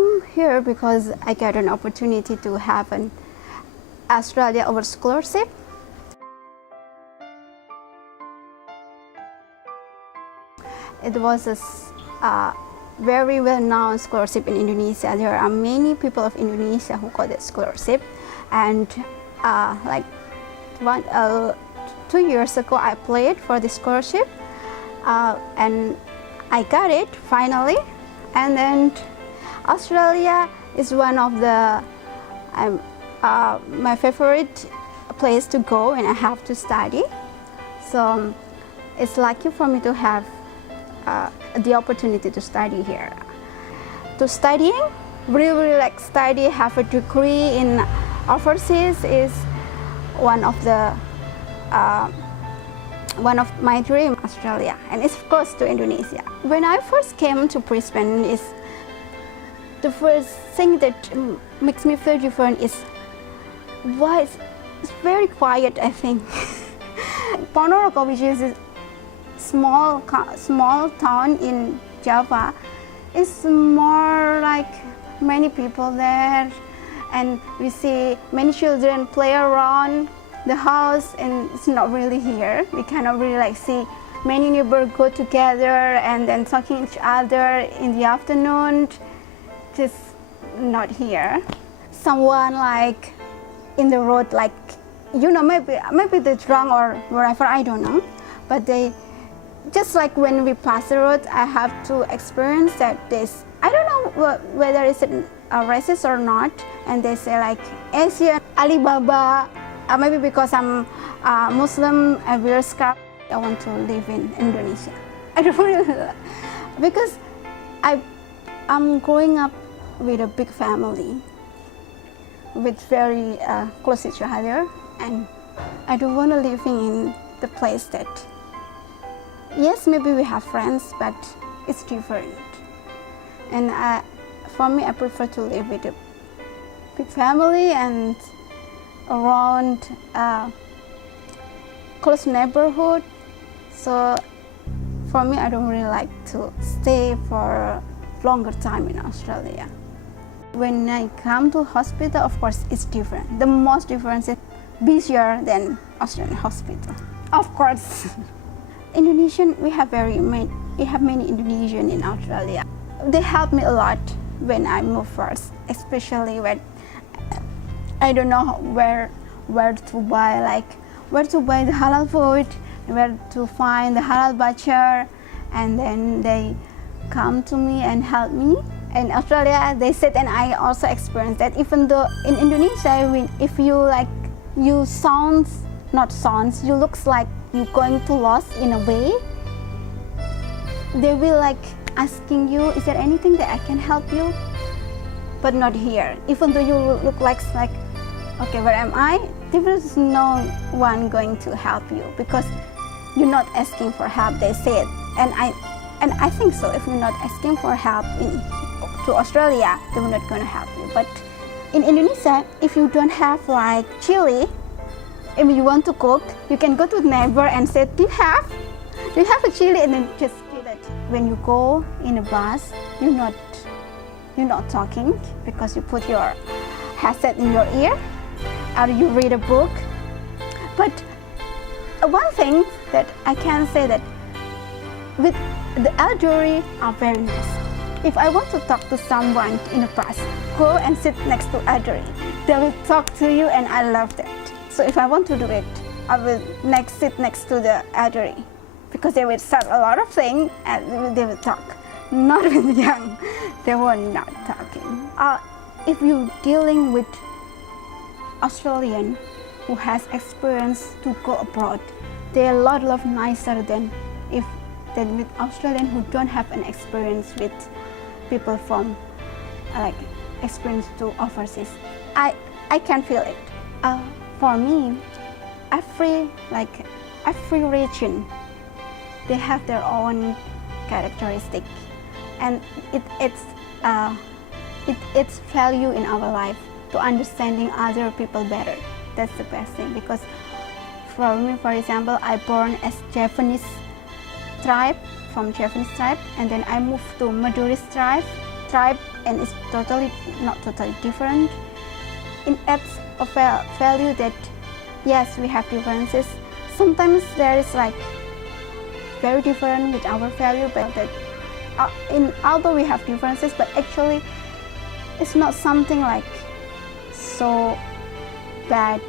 I'm here because I got an opportunity to have an Australia over scholarship. It was a very well-known scholarship in Indonesia. There are many people of Indonesia who got that scholarship, and like 2 years ago I applied for the scholarship, and I got it finally. And then Australia is one of the my favorite place to go when I have to study. So it's lucky for me to have the opportunity to study here. To studying, really like study, have a degree in overseas is one of my dream, Australia, and it's close to Indonesia. When I first came to Brisbane, is the first thing that makes me feel different is why it's very quiet, I think. Ponorogo, which is a small town in Java, is more like many people there, and we see many children play around the house, and it's not really here. We cannot really like see many neighbors go together and then talking each other in the afternoon. Just not here. Someone like in the road, like, you know, maybe they're drunk or whatever, I don't know, but they just like when we pass the road, I have to experience that this, I don't know whether it's a racist or not, and they say like Asian, Alibaba, maybe because I'm Muslim, I wear scarf, I want to live in Indonesia. I don't really, because I'm growing up with a big family, with very close to each other, and I don't want to live in the place that, yes, maybe we have friends, but it's different. And for me, I prefer to live with a big family and around close neighborhood. So for me, I don't really like to stay for a longer time in Australia. When I come to hospital, of course, it's different. The most difference is busier than Australian hospital, of course. Indonesian, we have many Indonesian in Australia. They helped me a lot when I moved first, especially when I don't know where to buy the halal food, where to find the halal butcher, and then they come to me and help me. In Australia, they said, and I also experienced that, even though in Indonesia, if you you looks like you're going to lost in a way, they will like asking you, is there anything that I can help you? But not here. Even though you look like, okay, where am I? There is no one going to help you because you're not asking for help, they said. And I think so. If you're not asking for help to Australia, they're not going to help you. But in Indonesia, if you don't have like chili, if you want to cook, you can go to the neighbor and say, do you have a chili? And then just do that. When you go in a bus, you're not talking because you put your headset in your ear, or you read a book. But one thing that I can say that with the elderly are very nice. If I want to talk to someone in a bus, go and sit next to elderly. They will talk to you, and I love that. So if I want to do it, I will sit next to the elderly, because they will say a lot of things and they will talk. Not with young, they were not talking. If you're dealing with Australian who has experience to go abroad, they're a lot nicer than with Australian who don't have an experience with people from like experience to overseas. I can feel it. For me, every region, they have their own characteristic, and it's value in our life to understanding other people better. That's the best thing, because for me, for example, I born as Japanese tribe, and then I moved to Madurese tribe, and it's totally not totally different. It adds a value that yes, we have differences. Sometimes there is like very different with our value, but that although we have differences, but actually it's not something like so bad